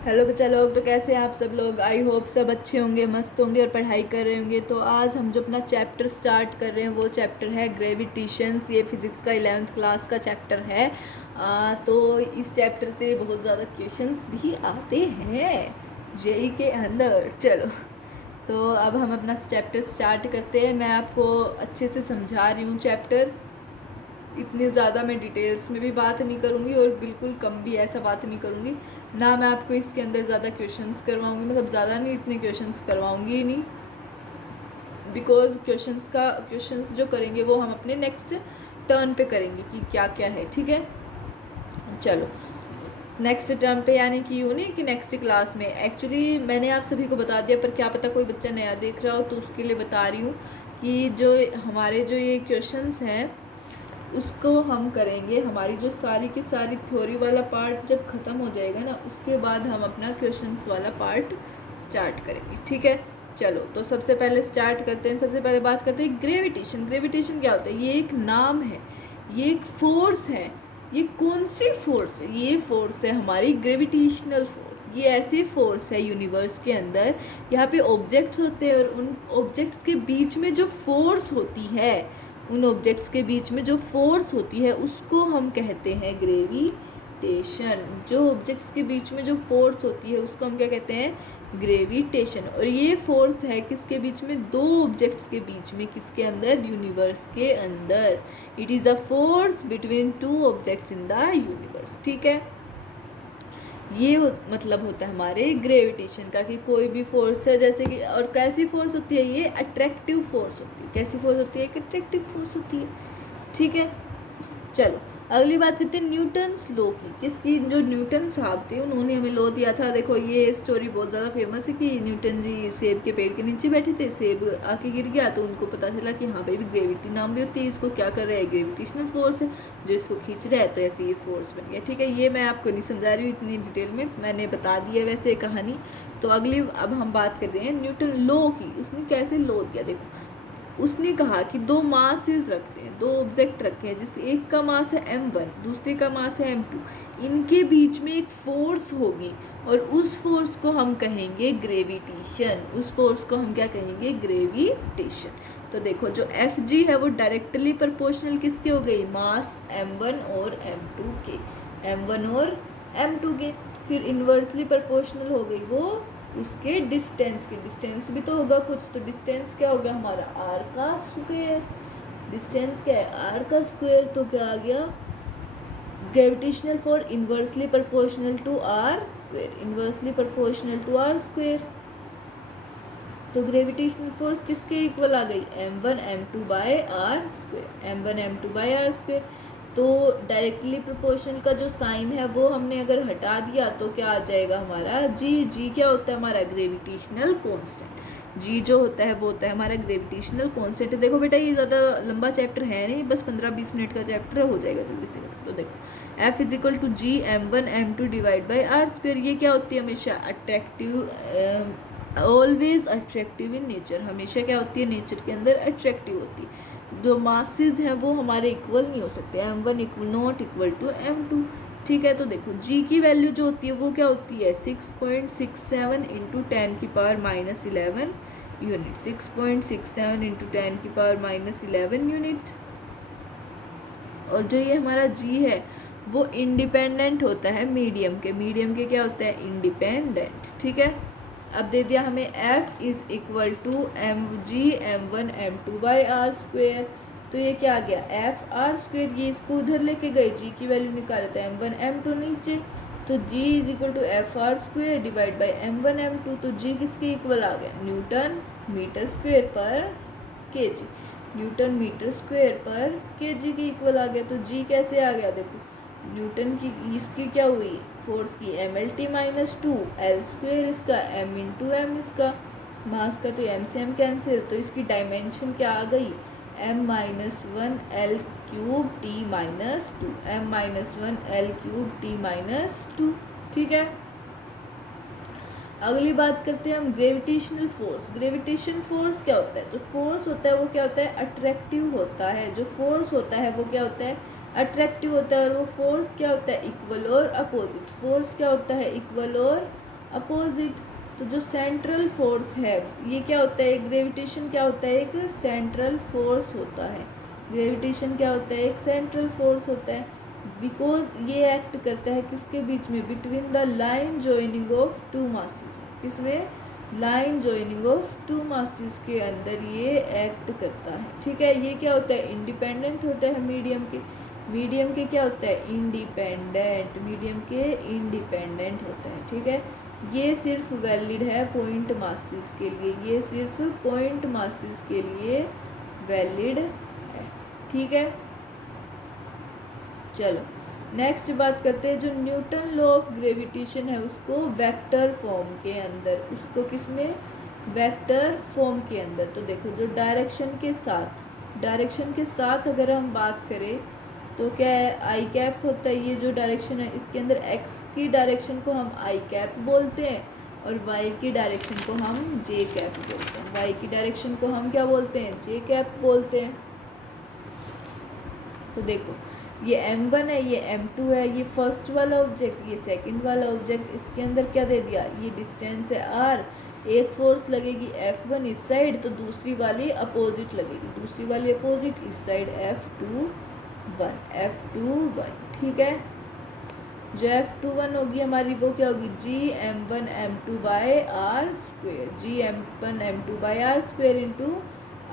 Hello बच्चा लोग, तो कैसे हैं आप सब लोग। आई होप सब अच्छे होंगे, मस्त होंगे और पढ़ाई कर रहे होंगे। तो आज हम जो अपना चैप्टर स्टार्ट कर रहे हैं वो चैप्टर है ग्रेविटेशंस। ये फिज़िक्स का 11th क्लास का चैप्टर है। तो इस चैप्टर से बहुत ज़्यादा क्वेश्चंस भी आते हैं जेई के अंदर। चलो, तो अब हम अपना चैप्टर स्टार्ट करते हैं। मैं आपको अच्छे से समझा रही हूँ चैप्टर। इतनी ज़्यादा मैं डिटेल्स में भी बात नहीं करूँगी और बिल्कुल कम भी ऐसा बात नहीं करूँगी ना। मैं आपको इसके अंदर ज़्यादा क्वेश्चंस करवाऊँगी, मतलब ज़्यादा नहीं, इतने क्वेश्चंस करवाऊँगी ही नहीं। बिकॉज क्वेश्चंस जो करेंगे वो हम अपने नेक्स्ट टर्न पे करेंगे कि क्या क्या है। ठीक है, चलो नेक्स्ट टर्म पे, यानी कि यूँ नहीं कि नेक्स्ट क्लास में। एक्चुअली मैंने आप सभी को बता दिया, पर क्या पता कोई बच्चा नया देख रहा हो, तो उसके लिए बता रही हूँ कि जो हमारे जो ये क्वेश्चंस हैं उसको हम करेंगे। हमारी जो सारी की सारी थ्योरी वाला पार्ट जब ख़त्म हो जाएगा ना, उसके बाद हम अपना क्वेश्चंस वाला पार्ट स्टार्ट करेंगे। ठीक है, चलो तो सबसे पहले स्टार्ट करते हैं। सबसे पहले बात करते हैं ग्रेविटेशन। ग्रेविटेशन क्या होता है? ये एक नाम है, ये एक फोर्स है। ये कौन सी फोर्स है? ये फोर्स है हमारी ग्रेविटेशनल फोर्स। ये ऐसी फोर्स है यूनिवर्स के अंदर, यहाँ पे ऑब्जेक्ट्स होते हैं और उन ऑब्जेक्ट्स के बीच में जो फोर्स होती है, उन ऑब्जेक्ट्स के बीच में जो फोर्स होती है उसको हम कहते हैं ग्रेविटेशन। जो ऑब्जेक्ट्स के बीच में जो फोर्स होती है उसको हम क्या कहते हैं? ग्रेविटेशन। और ये फोर्स है किसके बीच में? दो ऑब्जेक्ट्स के बीच में। किसके अंदर? यूनिवर्स के अंदर। It is a force between two objects in the universe. ठीक है, ये मतलब होता है हमारे ग्रेविटेशन का कि कोई भी फोर्स है, जैसे कि, और कैसी फोर्स होती है? ये अट्रैक्टिव फोर्स होती है। कैसी फोर्स होती है? एक अट्रैक्टिव फोर्स होती है। ठीक है, चलो अगली बात करते हैं न्यूटन्स लॉ की। किसकी? जो न्यूटन साहब थे उन्होंने हमें लॉ दिया था। देखो ये स्टोरी बहुत ज़्यादा फेमस है कि न्यूटन जी सेब के पेड़ के नीचे बैठे थे, सेब आके गिर गया तो उनको पता चला कि हाँ भाई भी ग्रेविटी नाम भी होती है, इसको क्या कर रहा है, ग्रेविटेशनल फोर्स है जो इसको खींच रहा है, तो ऐसे ये फोर्स बन गया। ठीक है, ये मैं आपको नहीं समझा रही हूँ इतनी डिटेल में, मैंने बता दी है वैसे कहानी। तो अगली अब हम बात करते हैं न्यूटन लॉ की। उसने कैसे लॉ दिया? देखो, उसने कहा कि दो मासेस रखते हैं, दो ऑब्जेक्ट रखे हैं, जिस एक का मास है m1, दूसरे का मास है m2। इनके बीच में एक फोर्स होगी और उस फोर्स को हम कहेंगे ग्रेविटेशन। उस फोर्स को हम क्या कहेंगे? ग्रेविटेशन। तो देखो जो Fg है वो डायरेक्टली प्रोपोर्शनल किसके हो गई? मास m1 और m2 के, m1 और m2 के। फिर इन्वर्सली प्रोपोर्शनल हो गई वो उसके डिस्टेंस के। डिस्टेंस भी तो होगा कुछ, तो डिस्टेंस क्या हो गया हमारा? आर का स्क्वायर। डिस्टेंस क्या है? आर का स्क्वायर। तो क्या आ गया? Gravitational force inversely proportional to R square. Inversely proportional to R square. तो ग्रेविटेशनल फोर्स किसके इक्वल आ गई? m1 m2 by R square. m1 m2 by R square. तो डायरेक्टली प्रोपोर्शनल का जो साइन है वो हमने अगर हटा दिया तो क्या आ जाएगा हमारा? जी। जी क्या होता है हमारा? Gravitational constant. जी जो होता है वो होता है हमारा ग्रेविटेशनल कांस्टेंट। देखो बेटा ये ज़्यादा लंबा चैप्टर है नहीं, बस 15-20 मिनट का चैप्टर हो जाएगा जल्दी से। तो देखो F is equal to G m1 m2 divide by R square. ये क्या होती है? हमेशा attractive, always attractive in nature. हमेशा क्या होती है? नेचर के अंदर अट्रैक्टिव होती है। जो मासेस हैं वो हमारे इक्वल नहीं हो सकते, m1 equal not equal to m2। ठीक है, तो देखो g की वैल्यू जो होती है वो क्या होती है? 6.67 इंटू 10 की पावर माइनस 11 यूनिट। 6.67 इंटू 10 की पावर माइनस 11 यूनिट। और जो ये हमारा g है वो इंडिपेंडेंट होता है मीडियम के। मीडियम के क्या होता है? इंडिपेंडेंट। ठीक है, अब दे दिया हमें F is equal to M G m1 m2 by R square. तो ये क्या आ गया? F R square. ये इसको उधर लेके गए, जी की वैल्यू निकाले थे m1 m2 नीचे, तो G is equal to F R square divide by m1 m2। तो जी किसके इक्वल आ गया? न्यूटन मीटर स्क्वेयर पर के जी। न्यूटन मीटर स्क्वेयर पर के जी के इक्वल आ गया। तो जी कैसे आ गया? देखो न्यूटन की इसकी क्या हुई? फोर्स की mlt माइनस 2 एल स्क्वेयर इसका m इंटू एम इसका मास का, तो m से m कैंसिल, तो इसकी डायमेंशन क्या आ गई? m minus 1 L cube T minus 2, m minus 1 L cube T minus 2। ठीक है, अगली बात करते हैं हम ग्रेविटेशनल फोर्स। ग्रेविटेशन फोर्स क्या होता है? जो फोर्स होता है वो क्या होता है? अट्रैक्टिव होता है। जो फोर्स होता है वो क्या होता है? अट्रैक्टिव होता है। और वो फोर्स क्या होता है? इक्वल और अपोजिट। फोर्स क्या होता है? इक्वल और अपोजिट। तो जो सेंट्रल फोर्स है ये क्या होता है, ग्रेविटेशन क्या होता है, एक सेंट्रल फोर्स होता है। ग्रेविटेशन क्या होता है, एक सेंट्रल फोर्स होता है। बिकॉज ये एक्ट करता है किसके बीच में, between the line joining of two masses. किसमें, line joining of two masses के अंदर ये एक्ट करता है। ठीक है, ये क्या होता है, इंडिपेंडेंट होता है मीडियम के। मीडियम के क्या होता है, इंडिपेंडेंट। मीडियम के इंडिपेंडेंट होता है। ठीक है, ये सिर्फ वैलिड है पॉइंट मासेस के लिए, ये सिर्फ पॉइंट मासेस के लिए वैलिड है। ठीक है, चलो नेक्स्ट बात करते हैं। जो न्यूटन लॉ ऑफ ग्रेविटेशन है उसको वेक्टर फॉर्म के अंदर, उसको किसमें, वेक्टर फॉर्म के अंदर। तो देखो जो डायरेक्शन के साथ अगर हम बात करें तो क्या है, आई कैप होता है। ये जो डायरेक्शन है इसके अंदर एक्स की डायरेक्शन को हम आई कैप बोलते हैं और वाई की डायरेक्शन को हम जे कैप बोलते हैं। वाई की डायरेक्शन को हम क्या बोलते हैं, जे कैप बोलते हैं। तो देखो ये m1 है, ये m2 है, ये फर्स्ट वाला ऑब्जेक्ट, ये सेकंड वाला ऑब्जेक्ट। इसके अंदर क्या दे दिया, ये डिस्टेंस है r। एक फोर्स लगेगी F1 इस साइड, तो दूसरी वाली अपोजिट लगेगी, दूसरी वाली अपोजिट इस साइड F21। ठीक है, जो F21 होगी हमारी वो क्या होगी, Gm1 m2 by r square. Gm1 m2 by r square into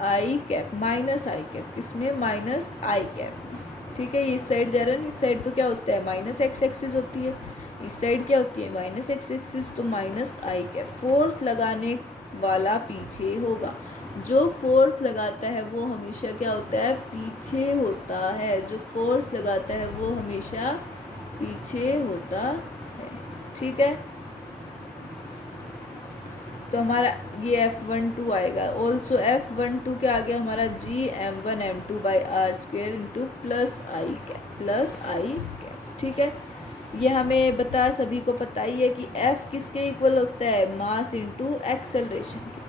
I cap, minus I cap, किसमें, माइनस आई कैप। ठीक है, इस साइड जा रहा है, इस साइड तो क्या होता है, माइनस एक्स एक्सिस होती है, इस साइड क्या होती है, माइनस एक्स एक्सिस, तो माइनस आई कैप। फोर्स लगाने वाला पीछे होगा, जो फोर्स लगाता है वो हमेशा क्या होता है, पीछे होता है। जो फोर्स लगाता है वो हमेशा पीछे होता है। ठीक है, तो हमारा ये F12 आएगा। ऑल्सो F12 क्या आ गया हमारा, Gm1 m2 by R square into plus I cap. ठीक है, ये हमें सभी को पता ही है कि F किसके इक्वल होता है, मास इंटू एक्सेलरेशन के।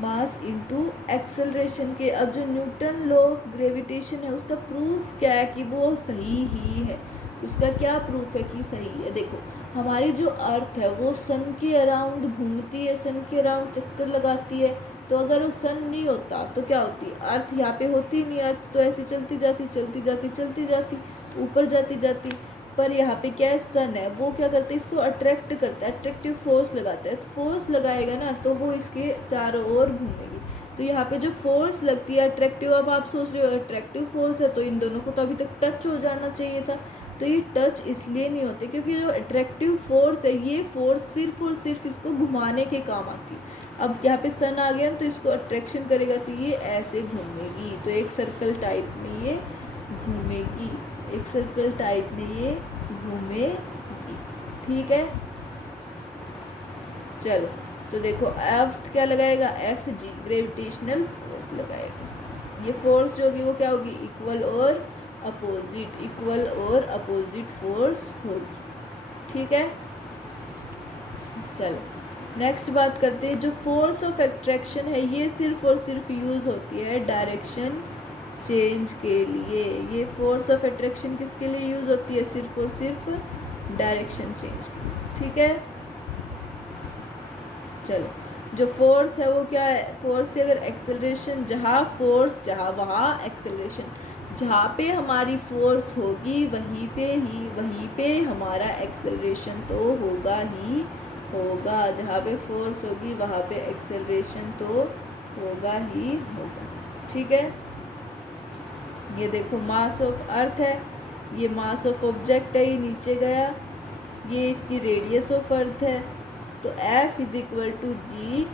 मास इंटू एक्सेलरेशन के। अब जो न्यूटन लॉ ऑफ ग्रेविटेशन है उसका प्रूफ क्या है कि वो सही ही है। उसका क्या प्रूफ है कि सही है, देखो हमारी जो अर्थ है वो सन के अराउंड घूमती है, सन के अराउंड चक्कर लगाती है। तो अगर वो सन नहीं होता तो क्या होती, अर्थ यहाँ पे होती नहीं, अर्थ तो ऐसे चलती जाती ऊपर जाती। पर यहाँ पे क्या है, सन है, वो क्या करता है, इसको अट्रैक्ट करता है, अट्रैक्टिव फोर्स लगाता है। तो फोर्स लगाएगा ना तो वो इसके चारों ओर घूमेगी। तो यहाँ पे जो फोर्स लगती है अट्रैक्टिव, अब आप सोच रहे हो अट्रैक्टिव फोर्स है तो इन दोनों को तो अभी तक टच हो जाना चाहिए था। तो ये टच इसलिए नहीं होते क्योंकि जो अट्रैक्टिव फोर्स है ये फोर्स सिर्फ और सिर्फ इसको घुमाने के काम आती है। अब यहाँ पे सन आ गया तो इसको अट्रैक्शन करेगा तो ये ऐसे घूमेगी, तो एक सर्कल टाइप में ये घूमेगी, एक सर्कल टाइप में ये घूमेगी। ठीक है, चलो तो देखो F क्या लगाएगा, Fg ग्रेविटेशनल फोर्स लगाएगा। ये फोर्स जो होगी वो क्या होगी, इक्वल और अपोजिट फोर्स होगी। ठीक है, चलो नेक्स्ट बात करते हैं। जो फोर्स ऑफ अट्रैक्शन है ये सिर्फ और सिर्फ यूज़ होती है डायरेक्शन चेंज के लिए। ये फोर्स ऑफ अट्रैक्शन किसके लिए यूज़ होती है, सिर्फ और सिर्फ डायरेक्शन चेंज के लिए। ठीक है, चलो जो फोर्स है वो क्या है, फोर्स से अगर एक्सेलरेशन, जहाँ फोर्स जहाँ वहाँ एक्सेलरेशन, जहाँ पे हमारी फोर्स होगी वहीं पे हमारा एक्सेलरेशन तो होगा ही होगा। जहाँ पे फोर्स होगी वहाँ पे एक्सेलरेशन तो होगा ही होगा। ठीक है, ये देखो मास ऑफ अर्थ है, ये मास ऑफ ऑब्जेक्ट है, ये नीचे गया, ये इसकी रेडियस ऑफ अर्थ है। तो F is equal to G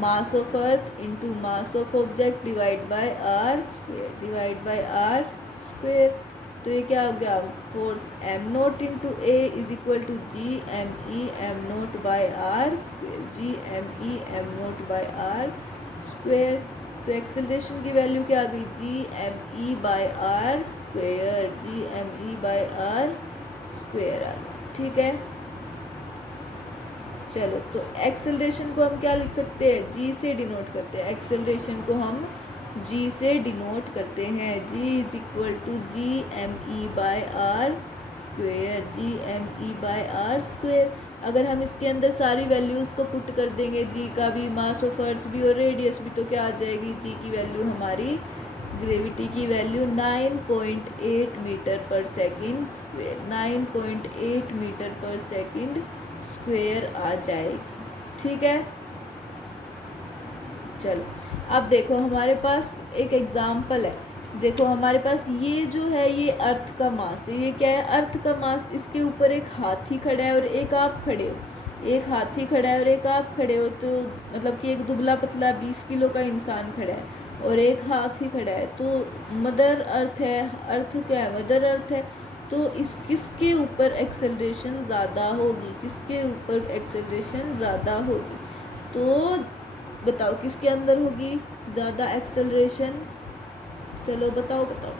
mass of earth into mass of object divide by R square. तो ये क्या हो गया, force m naught into A is equal to G M E M naught by R square, तो acceleration की value क्या आ गई, GME बाय आर स्क्वेयर, आ गई। ठीक है, चलो तो एक्सेलरेशन को हम क्या लिख सकते हैं, G से डिनोट करते हैं। एक्सेलरेशन को हम G से डिनोट करते हैं। G is equal to GME by R square, अगर हम इसके अंदर सारी वैल्यूज़ को पुट कर देंगे, जी का भी, मास ऑफ अर्थ भी और रेडियस भी, तो क्या आ जाएगी, जी की वैल्यू हमारी, ग्रेविटी की वैल्यू 9.8 मीटर पर सेकंड स्क्वायर, 9.8 मीटर पर सेकंड स्क्वायर आ जाएगी। ठीक है, चलो अब देखो हमारे पास एक एग्जाम्पल है। देखो हमारे पास ये जो है ये अर्थ का मास है, ये क्या है, अर्थ का मास। इसके ऊपर एक हाथी खड़ा है और एक आप खड़े हो, एक हाथी खड़ा है और एक आप खड़े हो, तो मतलब कि एक दुबला पतला 20 किलो का इंसान खड़ा है और एक हाथी खड़ा है, तो मदर अर्थ है, अर्थ क्या है, मदर अर्थ है, तो इस किसके ऊपर एक्सेलरेशन ज़्यादा होगी, किसके ऊपर एक्सेलरेशन ज़्यादा होगी, तो बताओ किसके अंदर होगी ज़्यादा एक्सेलरेशन, चलो बताओ बताओ।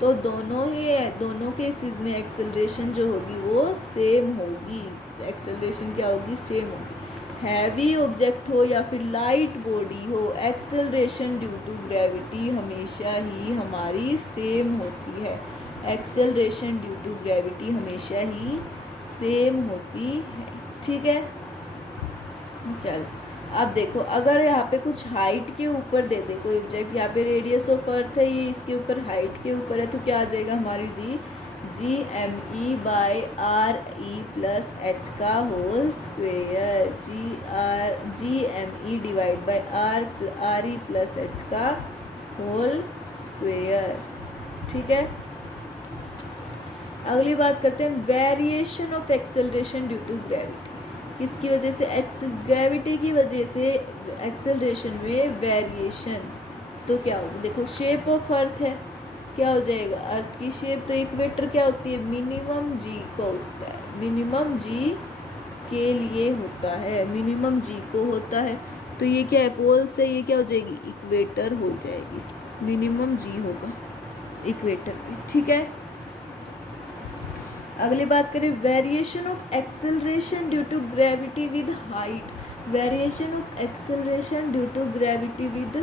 तो दोनों ही है, दोनों केसेस में एक्सेलरेशन जो होगी वो सेम होगी, एक्सेलरेशन क्या होगी, सेम होगी। हैवी ऑब्जेक्ट हो या फिर लाइट बॉडी हो, एक्सेलरेशन ड्यू टू ग्रेविटी हमेशा ही हमारी सेम होती है, एक्सेलरेशन ड्यू टू ग्रेविटी हमेशा ही सेम होती है। ठीक है, चल अब देखो अगर यहाँ पे कुछ हाइट के ऊपर दे दे कोई ऑब्जेक्ट, यहाँ पे रेडियस ऑफ अर्थ है, ये इसके ऊपर हाइट के ऊपर है, तो क्या आ जाएगा हमारी G M by R E plus H का whole square, G M divide by R E plus H का होल स्क्वेयर। ठीक है, अगली बात करते हैं variation of acceleration due to gravity. किसकी वजह से, ग्रेविटी की वजह से एक्सेलरेशन में वेरिएशन, तो क्या होगा, देखो शेप ऑफ अर्थ है, क्या हो जाएगा, अर्थ की शेप, तो इक्वेटर क्या होती है, मिनिमम जी को होता है, मिनिमम जी के लिए होता है, मिनिमम जी को होता है, तो ये क्या है, पोल से ये क्या हो जाएगी, इक्वेटर हो जाएगी, मिनिमम जी होगा इक्वेटर में। ठीक है, अगली बात करें variation of acceleration due to gravity with height, variation of acceleration due to gravity with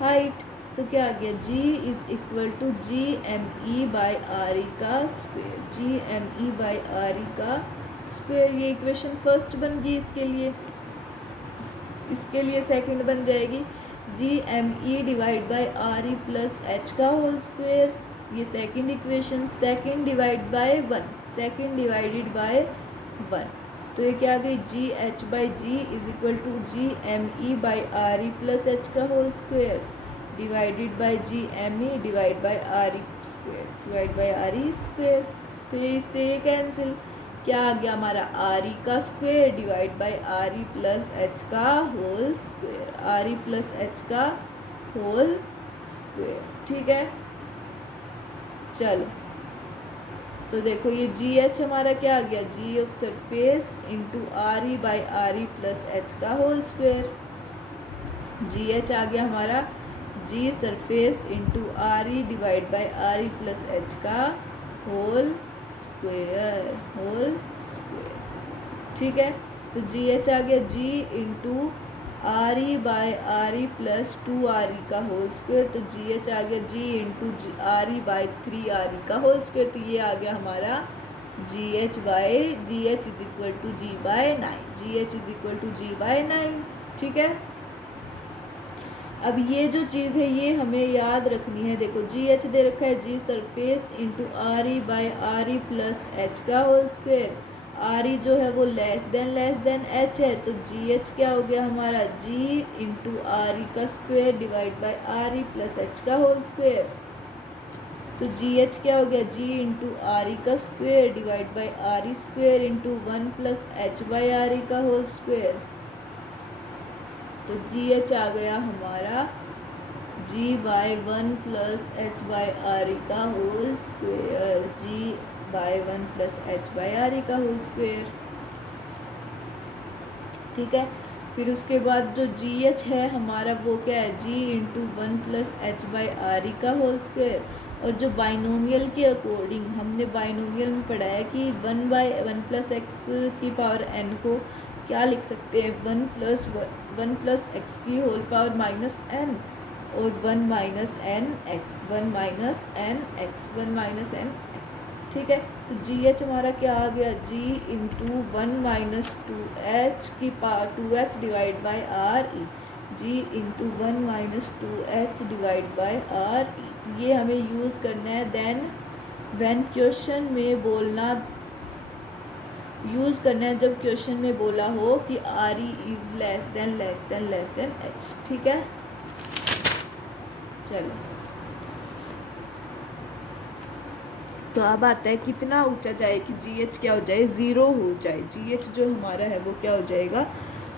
height, तो क्या आ गया, G is equal to G M E by R E का square, G M E by R E का square, ये equation first बन गई इसके लिए, इसके लिए सेकंड बन जाएगी G M E divide by R E plus H का होल स्क्वेयर, ये second equation, second divide by 1, second divided by 1, तो ये क्या आ गई, G H by G is equal to G M E by R E plus H का whole square divided by G M E divide by R E square, divide by R E square, तो ये इससे ये cancel, क्या आ गया हमारा, R E का square divide by R E plus H का whole square, R E plus H का होल स्क्वेयर। ठीक है, चलो तो देखो ये जी एच हमारा क्या आ गया, G of surface into R E by R E plus H का होल स्क्वेयर, जी एच आ गया हमारा G surface into R E divide by R E plus H का होल स्क्वेयर, होल स्क्वेयर। ठीक है, तो जी एच आ गया G into R E by R E plus 2 R E का होल स्क्वेयर, तो जी एच आ गया G into R E by 3 R E का होल स्क्वेयर, तो ये आ गया हमारा G H is equal to G by 9, G H is equal to G by 9। ठीक है, अब ये जो चीज़ है ये हमें याद रखनी है, देखो जी एच दे रखा है G surface into R E by R E plus H का होल स्क्वेयर, आर ई जो है वो लेस देन एच है, तो जी एच क्या हो गया हमारा, जी इंटू आर ई का square divide by R E plus H का होल स्क्वेयर, तो जी एच क्या हो गया, जी इंटू आर ई का square divide by R E square into 1 plus H by R E का whole square, तो G H आ गया हमारा G by 1 plus H by R E का whole square, G by 1 plus H by R E का whole square. ठीक है, फिर उसके बाद जो जी एच है हमारा वो क्या है, G into 1 plus H by R E का होल स्क्वेयर, और जो बाइनोमियल के अकॉर्डिंग हमने बाइनोमियल में पढ़ा है कि 1 बाई 1 प्लस एक्स की पावर n को क्या लिख सकते हैं, 1 प्लस एक्स की होल पावर माइनस n और 1 minus N X, 1 minus N X, 1 minus N X. ठीक है। तो जी एच हमारा क्या आ गया, जी इंटू 1 माइनस 2h की power 2h divide by R E, G into 1 minus 2h divide by R E. ये हमें यूज़ करना है देन व्हेन क्वेश्चन में बोलना, यूज़ करना है जब क्वेश्चन में बोला हो कि R E is less than H. ठीक है, चलो तो अब आता है कितना ऊंचा जाए कि जी एच क्या हो जाए, ज़ीरो हो जाए। जी एच जो हमारा है वो क्या हो जाएगा,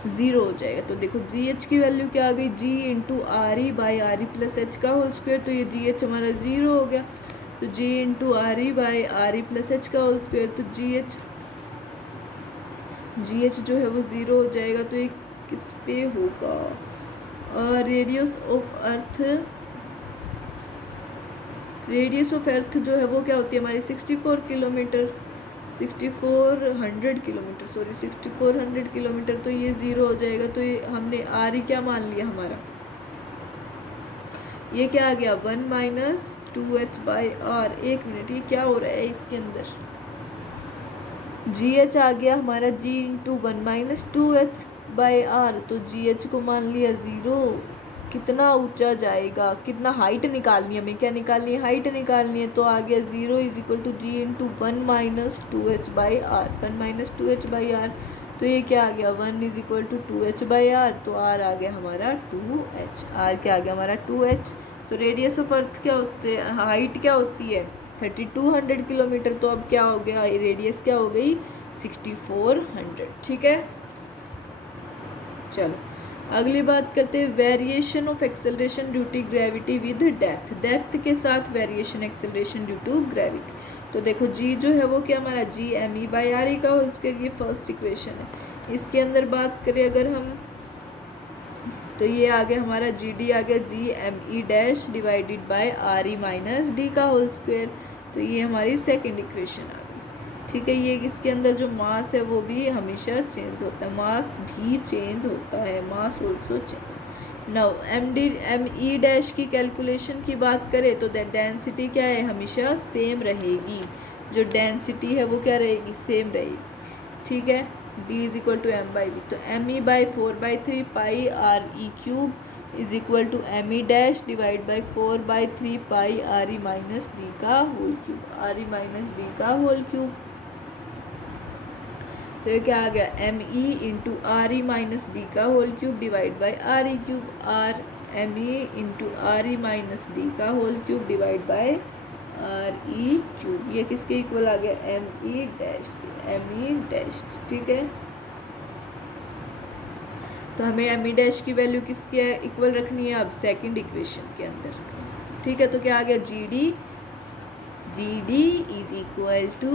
ज़ीरो हो जाएगा। तो देखो जी एच की वैल्यू क्या आ गई, G into R E by R E plus H का होल स्क्वायर। तो ये जी एच हमारा ज़ीरो हो गया। तो G into R E by R E plus H का होल स्क्वायर, तो जी एच जो है वो ज़ीरो हो जाएगा। तो ये किस पे होगा, रेडियस ऑफ अर्थ जो है वो क्या होती है हमारी 64 किलोमीटर, 6400 किलोमीटर, सॉरी 6400 किलोमीटर। तो ये ज़ीरो हो जाएगा। तो ये हमने आर ही क्या मान लिया हमारा, ये क्या आ गया 1 माइनस 2h बाई आर। एक मिनट, ये क्या हो रहा है इसके अंदर, जी एच आ गया हमारा G into 1 minus 2h by R. तो जी एच को मान लिया ज़ीरो। कितना ऊंचा जाएगा, कितना हाइट निकालनी है हमें, क्या निकालनी है, हाइट निकालनी है। तो आ गया zero is equal to G into 1 minus 2h by R, 1 minus 2h by R. तो ये क्या आ गया 1 is equal to 2h by R. तो आर आ गया हमारा 2h, आर क्या आ गया हमारा 2h। तो रेडियस ऑफ अर्थ क्या होते हैं, हाइट क्या होती है 3200 किलोमीटर। तो अब क्या हो गया, रेडियस क्या हो गई 6400। ठीक है, चलो अगली बात करते हैं variation of acceleration due to gravity with depth. Depth के साथ variation acceleration due to gravity. तो देखो जी जो है वो क्या हमारा G M E by R E का होल स्क्वायर, ये फर्स्ट इक्वेशन है। इसके अंदर बात करें अगर हम, तो ये आ गया हमारा जी डी आ गया G M E dash divided by R E minus D का होल स्क्वायर। तो ये हमारी सेकेंड इक्वेशन आ गई। ठीक है, ये इसके अंदर जो मास है वो भी हमेशा चेंज होता है, मास भी चेंज होता है, mass also change. Now M E dash की कैलकुलेशन की बात करें तो डेंसिटी क्या है, हमेशा सेम रहेगी। जो डेंसिटी है वो क्या रहेगी, सेम रहेगी। ठीक है, D is equal to M by V. तो M E by 4/3 pi R E cube is equal to M E dash divide by 4/3 pi R E minus D का whole cube, R E minus D का whole cube. तो ये क्या आ गया M E into R E minus D का whole cube divide by R E cube, R M E into R E minus D का whole cube divide by R E cube. ये किसके equal आ गया, M E dash, M E dash. ठीक है, तो हमें एम ई डैश की वैल्यू किसके इक्वल रखनी है अब, सेकंड इक्वेशन के अंदर। ठीक है, तो क्या आ गया G D is equal to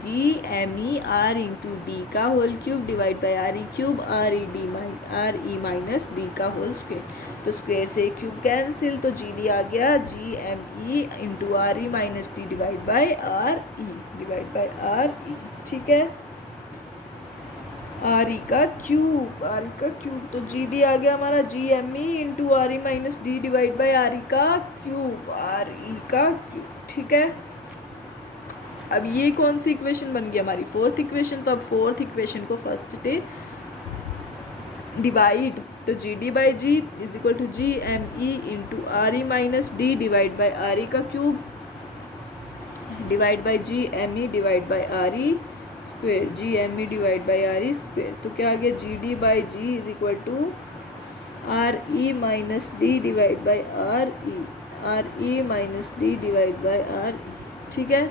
G M E R into D का whole cube divide by R E cube, R E minus D का होल स्क्वायर। तो स्क्वायर से क्यूब कैंसिल, तो जी डी आ गया G M E into R E minus D divide by R E. ठीक है, are E का cube, तो जी डी आ गया हमारा G M E into R E minus D divide by R E का क्यूब। ठीक है, अब ये कौन सी इक्वेशन बन गई हमारी, फोर्थ इक्वेशन। तो अब फोर्थ इक्वेशन को फर्स्ट डे डिवाइड, तो G D by G is equal to G M E into R E minus D divide by R E का cube divide by G M E divide by R E square, G M E divide by R E square. तो क्या आ गया G D by G is equal to R E minus D divide by R E minus D divide by R. ठीक है,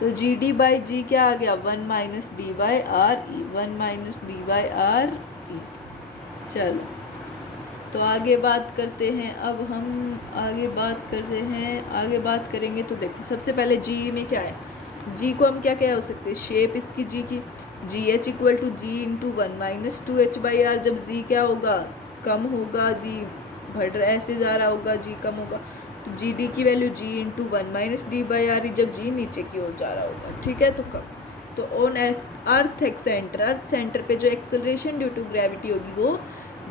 तो G D by जी क्या आ गया 1 minus D by R E, 1 minus D by R ई। चलो तो आगे बात करते हैं, अब हम आगे बात करेंगे। तो देखो सबसे पहले जी में क्या है, जी को हम क्या हो सकते हैं, शेप इसकी जी की, G H equal to G into 1 minus 2h by R. जब जी क्या होगा, कम होगा, जी बढ़ रहा ऐसे जा रहा होगा, जी कम होगा, तो जी डी की value G into 1 minus D by R, जब जी नीचे की ओर जा रहा होगा। ठीक है, तो कम, तो ऑन अर्थ सेंटर पे जो एक्सेलरेशन ड्यू टू ग्रेविटी होगी वो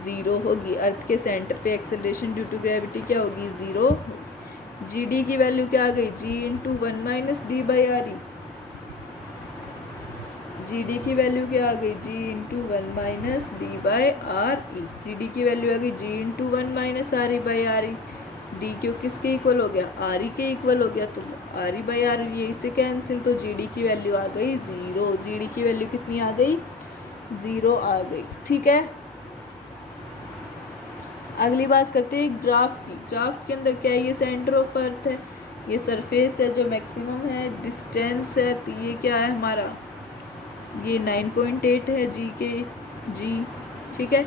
ज़ीरो होगी। अर्थ के सेंटर पे एक्सेलरेशन ड्यू टू ग्रेविटी क्या होगी, ज़ीरो होगी। जी डी की वैल्यू क्या आ गई, G into 1 minus D by R E. G D की वैल्यू क्या आ गई, G into 1 minus D by R E. G D की वैल्यू आ गई G into 1 minus R E by R E. D क्यों किसके इक्वल हो गया, आर ई के इक्वल हो गया, तो are E by R E ये इससे कैंसिल, तो जी डी की वैल्यू आ गई 0। जी डी की वैल्यू कितनी आ गई, 0 आ गई। ठीक है, अगली बात करते हैं ग्राफ की। ग्राफ के अंदर क्या है, ये सेंटर ऑफ अर्थ है, ये सरफेस है जो मैक्सिमम है, डिस्टेंस है, तो ये क्या है हमारा, ये 9.8 है जी के जी। ठीक है,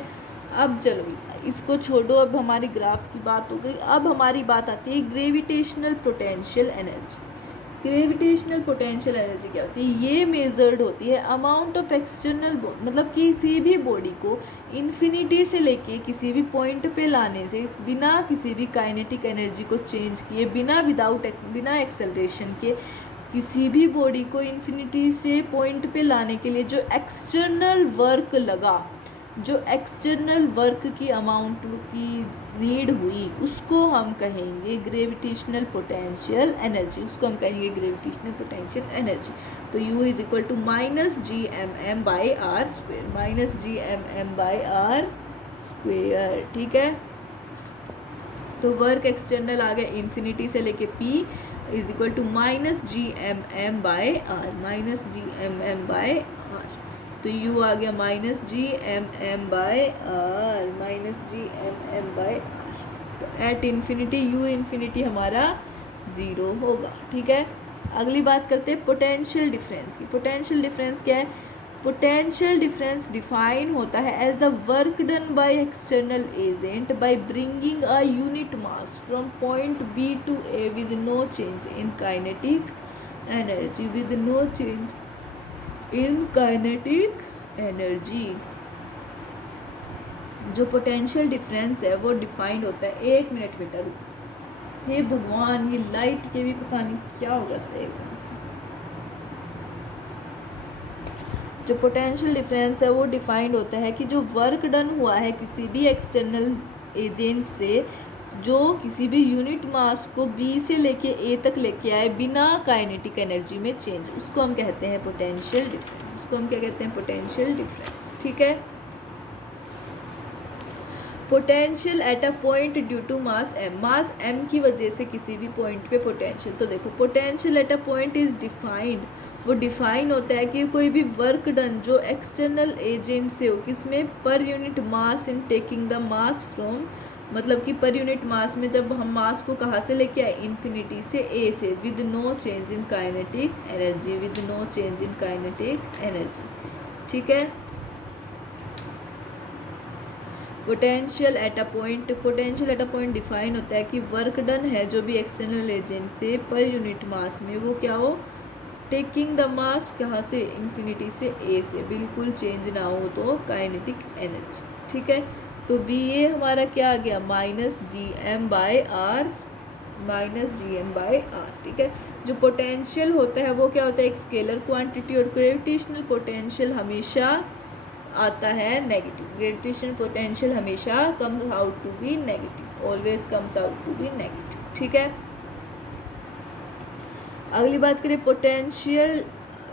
अब चलो इसको छोड़ो, अब हमारी ग्राफ की बात हो गई। अब हमारी बात आती है gravitational potential energy. Gravitational potential energy क्या होती है, ये मेजर्ड होती है अमाउंट ऑफ एक्सटर्नल, मतलब किसी भी बॉडी को इन्फिनिटी से लेके किसी भी पॉइंट पे लाने से, बिना किसी भी काइनेटिक एनर्जी को चेंज किए, बिना एक्सेलरेशन के, किसी भी बॉडी को इन्फिनिटी से पॉइंट पे लाने के लिए जो एक्सटर्नल वर्क लगा, जो एक्सटर्नल वर्क की अमाउंट की नीड हुई, उसको हम कहेंगे ग्रेविटेशनल पोटेंशियल एनर्जी। उसको हम कहेंगे ग्रेविटेशनल पोटेंशियल एनर्जी। तो U is equal to minus G M M by R square, minus G M M by R square. ठीक है, तो वर्क एक्सटर्नल आ गया इन्फिनिटी से लेके P is equal to minus G M M by R, minus G M M by R. तो U आ गया minus G M M by R, minus G M M by R. तो at infinity U infinity हमारा 0 होगा। ठीक है, अगली बात करते हैं पोटेंशियल डिफरेंस की। पोटेंशियल डिफरेंस क्या है, पोटेंशियल डिफरेंस डिफाइन होता है as the work done by external agent by bringing a unit mass from point B to A with no change in kinetic energy, with no change in kinetic energy. जो potential difference है वो defined होता है, 1 minute बेटा रुको, हे भगवान ये light के भी पता नहीं क्या हो जाता है एकदम से। जो पोटेंशियल डिफरेंस है वो डिफाइंड होता है कि जो वर्क डन हुआ है किसी भी एक्सटर्नल एजेंट से, जो किसी भी यूनिट मास को बी से लेके ए तक लेके आए बिना काइनेटिक एनर्जी में चेंज, उसको हम कहते हैं पोटेंशियल डिफरेंस। उसको हम क्या कहते हैं, पोटेंशियल डिफरेंस। ठीक है, potential at a point due to mass M, mass M की वजह से किसी भी पॉइंट पे पोटेंशियल। तो देखो potential at a point is defined, वो डिफाइन होता है कि कोई भी वर्क डन जो एक्सटर्नल एजेंट से हो, किसमें, per unit mass in taking the mass from, मतलब कि पर यूनिट मास में जब हम मास को कहाँ से लेके आए, इन्फिनिटी से ए से, with no change in kinetic energy, with no change in kinetic energy. ठीक है, potential at a point, potential at a point define होता है कि वर्क डन है जो भी एक्सटर्नल एजेंट से पर यूनिट मास में, वो क्या हो, टेकिंग द मास कहाँ से, इन्फिनिटी से ए से, बिल्कुल चेंज ना हो तो काइनेटिक एनर्जी। ठीक है, तो वी ए हमारा क्या आ गया, minus G M by R, minus G M by R. ठीक है, जो पोटेंशियल होता है वो क्या होता है, एक स्केलर क्वांटिटी, और ग्रेविटेशनल पोटेंशियल हमेशा आता है नेगेटिव। ग्रेविटेशनल पोटेंशियल हमेशा comes out to be negative, always comes out to be negative. ठीक है, अगली बात करें potential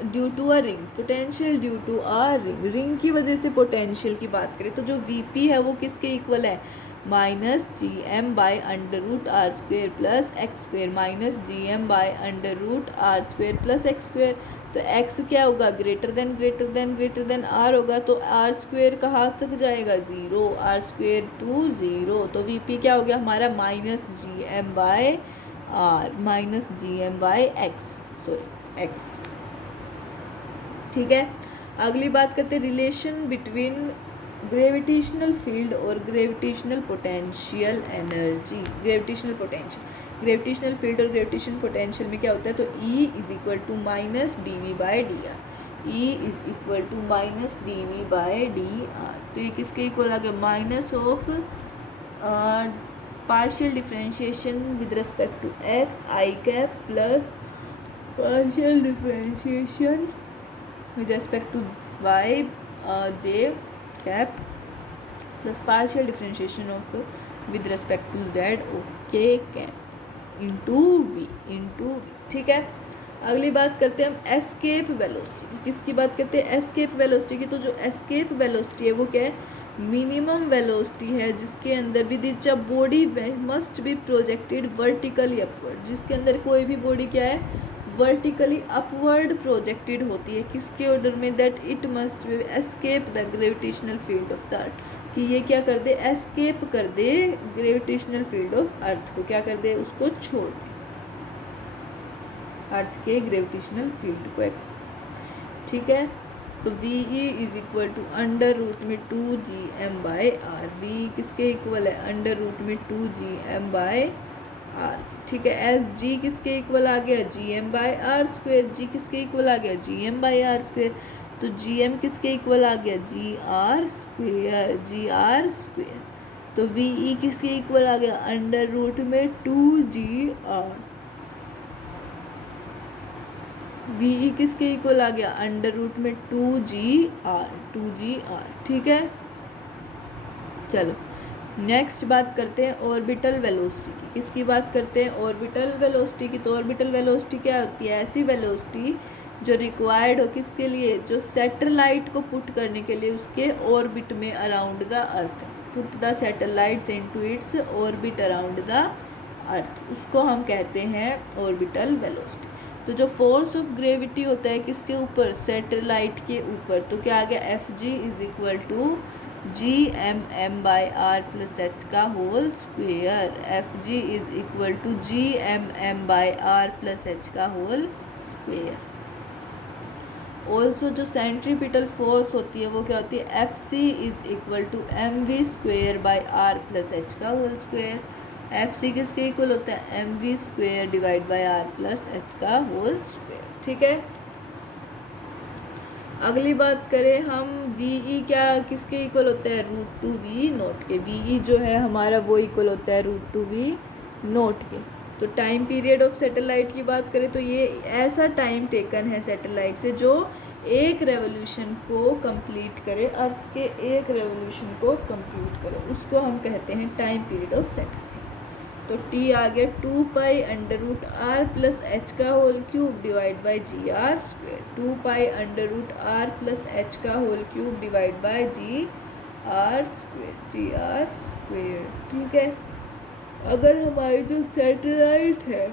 due to a ring, potential due to a ring, ring की वजह से पोटेंशियल की बात करें तो जो वीपी है वो किसके इक्वल है, minus G M by under root R square plus X square, minus G M by under root R square plus X square. तो एक्स क्या होगा, ग्रेटर देन आर होगा, तो आर स्क्वेयर कहाँ तक जाएगा, 0, आर स्क्वेयर टू 0। तो VP क्या हो गया हमारा, minus G M by R, minus G M by X, sorry X. ठीक है, अगली बात करते हैं रिलेशन बिटवीन ग्रेविटेशनल फील्ड और gravitational potential energy. Gravitational field और ग्रेविटेशन पोटेंशियल में क्या होता है, तो E is equal to minus D V by D R, E is equal to minus D V by D R. तो ये किसके इक्वल आ गया, minus of partial differentiation with respect to X I cap plus partial differentiation with respect to y j cap plus partial differentiation of with respect to z of k cap। Into V, ठीक है। अगली बात करते हैं हम escape velocity की। किसकी बात करते हैं? एस्केप वेलोसिटी की। तो जो एस्केप वेलोसिटी है वो क्या है? मिनिमम वेलोसिटी है जिसके अंदर with etch a body must be projected vertically upward, जिसके अंदर कोई भी बॉडी क्या है? वर्टिकली अपवर्ड प्रोजेक्टेड होती है। किसके ऑर्डर में? That it must be escape the gravitational field of the earth, कि ये क्या कर दे? एस्केप कर दे ग्रेविटेशनल फील्ड ऑफ अर्थ को, क्या कर दे? उसको छोड़ दे, अर्थ के ग्रेविटेशनल फील्ड को एक्सेप्ट, ठीक है। तो V E is equal to under root में 2gm/r। वी किसके इक्वल है? अंडर रूट में 2gm/r, ठीक है। एस जी किसके इक्वल आ गया? gm/r²। जी किसके इक्वल आ गया? gm/r²। तो gm किसके इक्वल आ गया? gr²। तो वी ई किसके इक्वल आ गया? अंडर रूट में 2gr। वी ई किसके इक्वल आ गया? अंडर रूट में 2gr, ठीक है। चलो नेक्स्ट बात करते हैं ऑर्बिटल वेलोसिटी की। किसकी बात करते हैं? ऑर्बिटल वेलोसिटी की। तो ऑर्बिटल वेलोसिटी क्या होती है? ऐसी वेलोसिटी जो रिक्वायर्ड हो किसके लिए? जो सैटेलाइट को पुट करने के लिए उसके ऑर्बिट में around the earth, put the satellites into its orbit around the earth, उसको हम कहते हैं ऑर्बिटल वेलोसिटी। तो जो फोर्स ऑफ ग्रेविटी होता है किसके ऊपर? सैटेलाइट के ऊपर। तो क्या आ गया? F G is equal to gmm/r plus H का whole square. F G is equal to gmm/r plus H का होल स्क्वेयर। ऑल्सो जो सेंट्रीपिटल फोर्स होती है वो क्या होती है? F C is equal to mv²/r plus H का होल स्क्वेयर। एफ सी किसके इक्वल होता है? mv²/r प्लस एच का होल स्क्वेयर, ठीक है। अगली बात करें हम वी ई, क्या किसके इक्वल होता है? √2v0 के। वी ई जो है हमारा वो इक्वल होता है √2v0 के। तो टाइम पीरियड ऑफ सैटेलाइट की बात करें तो ये ऐसा टाइम टेकन है सैटेलाइट से जो एक रेवोल्यूशन को कंप्लीट करे, अर्थ के एक रेवोल्यूशन को कंप्लीट करे, उसको हम कहते हैं टाइम पीरियड ऑफ सैटेलाइट। तो टी आ गया 2π√r प्लस एच का whole cube divide by gr²। 2π√r plus H का whole cube divide by gr², ठीक है। अगर हमारी जो सैटेलाइट है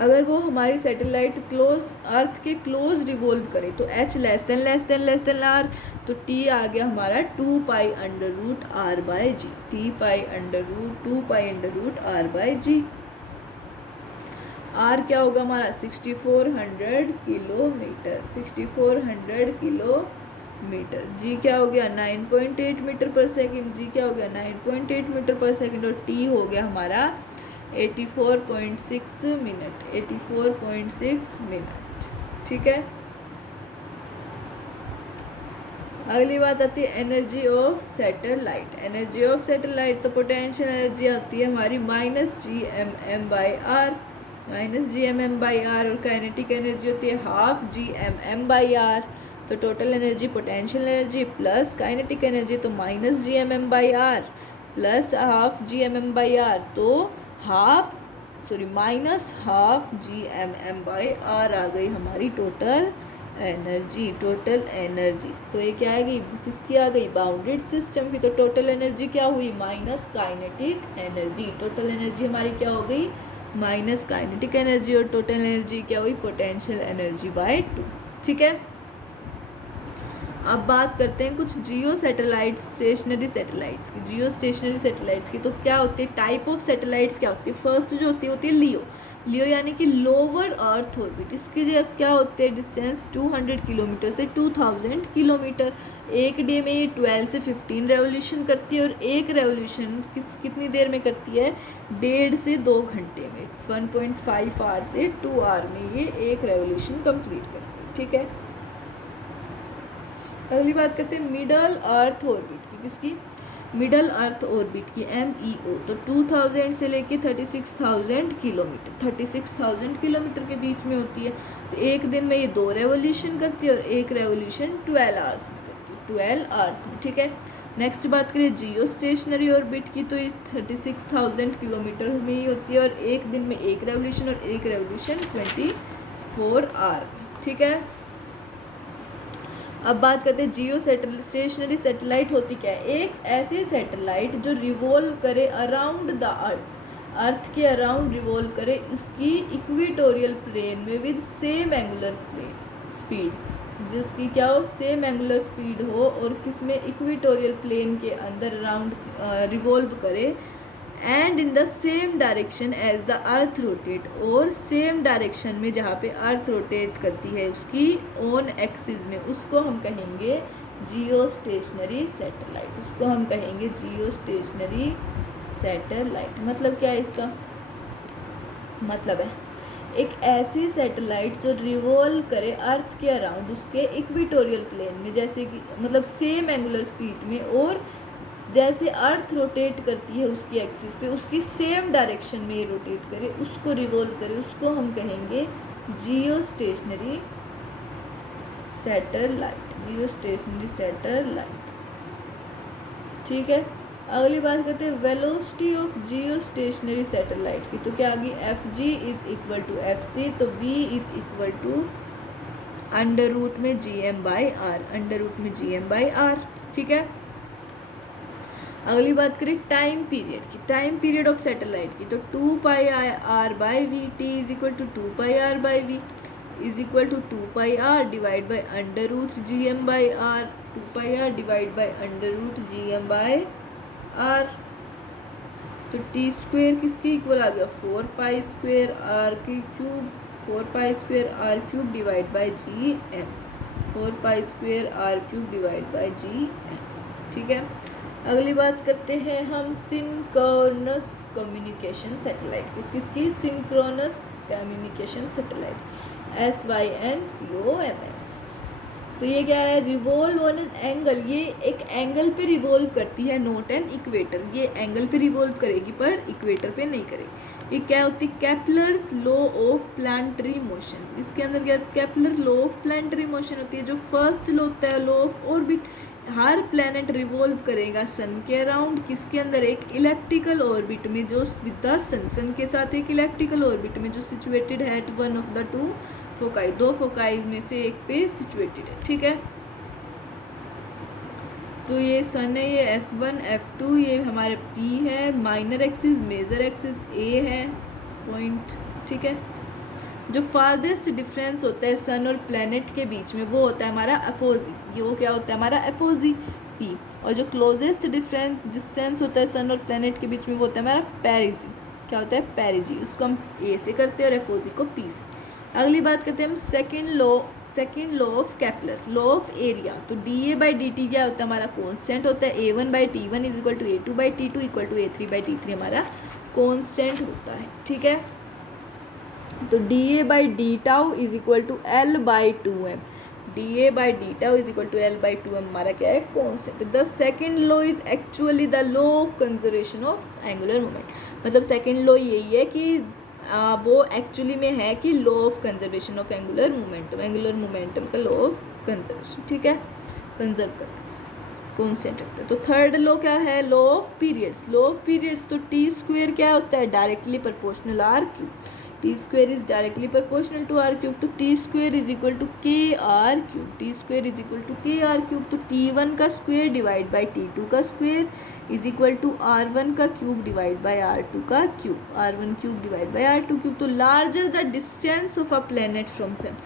अगर वो हमारी सैटेलाइट क्लोज अर्थ के क्लोज रिवॉल्व करे तो h लेस देन r, तो t आ गया हमारा 2π√r/g, 2π√r/g। r क्या होगा हमारा? 6400 किलोमीटर, 6400 किलोमीटर। g क्या हो गया? 9.8 मीटर पर सेकंड। g क्या हो गया? 9.8 मीटर पर सेकंड। और t हो गया हमारा 84.6 मिनट, 84.6 मिनट, ठीक है। अगली बात आती है energy of satellite. Energy of satellite तो पोटेंशियल एनर्जी आती है हमारी -gmm/r, -gmm/r, और काइनेटिक एनर्जी होती है ½ gmm/r। तो total energy potential energy plus kinetic energy तो -gmm/r प्लस ½ gmm/r, तो -½ gmm/r आ गई हमारी टोटल एनर्जी। तो ये क्या आएगी? किसकी आ गई? बाउंडेड सिस्टम की। तो टोटल एनर्जी क्या हुई? Minus kinetic energy. Total energy हमारी क्या हो गई? माइनस काइनेटिक एनर्जी, और टोटल एनर्जी क्या हुई? पोटेंशियल एनर्जी बाय 2, ठीक है। अब बात करते हैं कुछ जियो सैटेलाइट्स, स्टेशनरी सैटेलाइट्स की। जियो स्टेशनरी सैटेलाइट्स की तो क्या होती है? टाइप ऑफ सैटेलाइट्स क्या होती है? फर्स्ट जो होती है लियो। लियो यानी कि लोअर अर्थ ऑर्बिट। इसकी क्या होते हैं? डिस्टेंस 200 किलोमीटर से 2000 किलोमीटर। एक डे में ये 12 से 15 रेवोल्यूशन करती है, और एक रेवोल्यूशन कितनी देर में करती है? 1.5 से 2 घंटे में, 1.5 आवर से 2 आवर में ये एक रेवोल्यूशन कंप्लीट करती है, ठीक है। अगली बात करते हैं मिडल अर्थ ऑर्बिट की। किसकी? मिडल अर्थ ऑर्बिट की, MEO। तो 2000 से लेके 36,000 किलोमीटर, 36,000 किलोमीटर के बीच में होती है। तो एक दिन में ये 2 रेवोल्यूशन करती है, और एक रेवोल्यूशन 12 आवर्स में करती है, 12 आवर्स में, ठीक है। नेक्स्ट बात करें जियो स्टेशनरी ऑर्बिट की, तो इस 36,000 किलोमीटर में ही होती है और एक दिन में एक रेवोल्यूशन और एक रेवोल्यूशन 24 आवर। ठीक है, अब बात करते हैं जियो स्टेशनरी सैटेलाइट होती क्या है। एक ऐसी सैटेलाइट जो रिवॉल्व करे अराउंड द अर्थ के अराउंड रिवॉल्व करे उसकी इक्वेटोरियल प्लेन में विद सेम एंगुलर स्पीड, जिसकी क्या हो, सेम एंगुलर स्पीड हो और किसमें, इक्वेटोरियल प्लेन के अंदर अराउंड रिवॉल्व करे, and in the same direction as the earth rotate, और सेम डायरेक्शन में जहाँ पे अर्थ रोटेट करती है उसकी ओन एक्सिस में, उसको हम कहेंगे जियो स्टेशनरी सैटेलाइट। उसको हम कहेंगे जियो स्टेशनरी सैटेलाइट। मतलब क्या है इसका मतलब है, एक ऐसी सैटेलाइट जो रिवॉल्व करे अर्थ के अराउंड उसके इक्वेटोरियल प्लेन में, जैसे कि मतलब सेम एंगुलर स्पीड में, और जैसे अर्थ रोटेट करती है उसकी एक्सिस पे उसकी सेम डायरेक्शन में ये रोटेट करे, उसको रिवॉल्व करे, उसको हम कहेंगे geostationary satellite. Geostationary satellite. ठीक है, अगली बात करते हैं velocity of geostationary satellite की। तो क्या आ गई, F G is equal to F C, तो V is equal to under root में G M by R, under root में जी एम बाई आर। ठीक है, अगली बात करें टाइम पीरियड की, टाइम पीरियड ऑफ सैटेलाइट की। तो 2 pi R by V, T is equal to 2 pi R by V is equal to 2 pi R divide by under root G M by R, 2 pi R divide by under root G M by R. तो T square किसके equal आ गया, 4 pi square R की cube, 4 pi square R cube divide by G M, 4 pi square R cube divide by G M. ठीक है, अगली बात करते हैं हम सिंक्रोनस कम्युनिकेशन सैटेलाइट किसकी, सिंक्रोनस कम्युनिकेशन सैटेलाइट, SYNCOMS। तो ये क्या है, रिवॉल्व ऑन एन एंगल, ये एक एंगल पे रिवॉल्व करती है, नॉट एन इक्वेटर। ये एंगल पे रिवॉल्व करेगी पर इक्वेटर पे नहीं करेगी। ये क्या होती है, Kepler's law of planetary motion. इसके अंदर क्या, Kepler law of planetary motion होती है। जो फर्स्ट लॉ होता है law of orbit, her planet revolve करेगा सन के अराउंड, किसके अंदर, एक इलेप्टिकल ऑर्बिट में, जो विद द सन के साथ एक इलेप्टिकल ऑर्बिट में जो सिचुएटेड है at one of the two foci, दो फोकाई में से एक पे सिचुएटेड है। ठीक है, तो ये सन है, ये F1 F2, ये हमारे P है, minor axis, major axis A है पॉइंट। ठीक है, जो फारदेस्ट डिफरेंस होता है सन और प्लैनेट के बीच में वो होता है हमारा एफओजी, ये वो क्या होता है हमारा एफओजी P, और जो क्लोजेस्ट डिस्टेंस होता है सन और प्लैनेट के बीच में वो होता है हमारा पेरिजी, क्या होता है पेरिजी, उसको हम A से करते हैं और एफओजी को P से। अगली बात करते हैं हम second law of Kepler, law of area. तो D A by D T क्या होता है हमारा कॉन्स्टेंट होता है, A1 by T1 is equal to A2 by T2 equal to A3 by T3 हमारा कॉन्स्टेंट होता है। ठीक है, तो D A by D tau is equal to L by 2m, D A by D tau is equal to L by 2m हमारा क्या है constant. The second law is actually the law of conservation of angular moment. मतलब second law यही है कि वो actually में है कि law of conservation of angular momentum, angular momentum का लॉ ऑफ कंजर्वेशन। ठीक है, कंजर्व करते कॉन्स्टेंट रखते हैं। तो थर्ड लॉ क्या है, law of periods, law of periods. तो टी स्क्वेयर क्या होता है, directly proportional R cube, T square is directly proportional to R cube, तो T square is equal to K R cube, T square is equal to K R cube. तो T1 का square divide by T2 का square is equal to R1 का cube divide by R2 का cube, R1 cube divide by R2 cube. तो larger the distance of a planet from sun,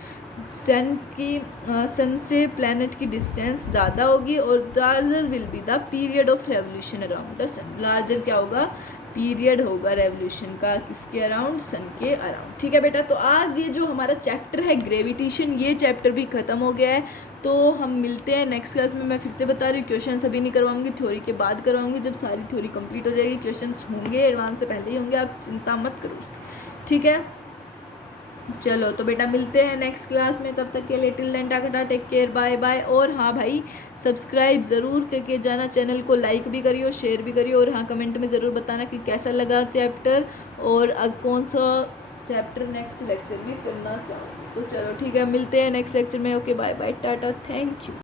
sun से planet की distance ज़्यादा होगी और larger will be the period of revolution around the sun. Larger क्या होगा, period होगा रेवोल्यूशन का किसके अराउंड, सन के अराउंड। ठीक है बेटा, तो आज ये जो हमारा चैप्टर है ग्रेविटेशन, ये चैप्टर भी ख़त्म हो गया है। तो हम मिलते हैं नेक्स्ट क्लास में। मैं फिर से बता रही हूँ क्वेश्चन अभी नहीं करवाऊंगी, थ्योरी के बाद करवाऊंगी। जब सारी थ्योरी कंप्लीट हो जाएगी क्वेश्चन होंगे एडवांस से पहले ही होंगे, आप चिंता मत करो। ठीक है, चलो तो बेटा मिलते हैं नेक्स्ट क्लास में, तब तक के लिए till then tata, take care, bye bye. और हाँ भाई, सब्सक्राइब ज़रूर करके जाना, चैनल को लाइक भी करियो, शेयर भी करियो, और हाँ कमेंट में ज़रूर बताना कि कैसा लगा चैप्टर और अब कौन सा चैप्टर नेक्स्ट लेक्चर भी करना चाहो। तो चलो ठीक है, मिलते हैं नेक्स्ट लेक्चर में। Okay bye bye, tata, thank you.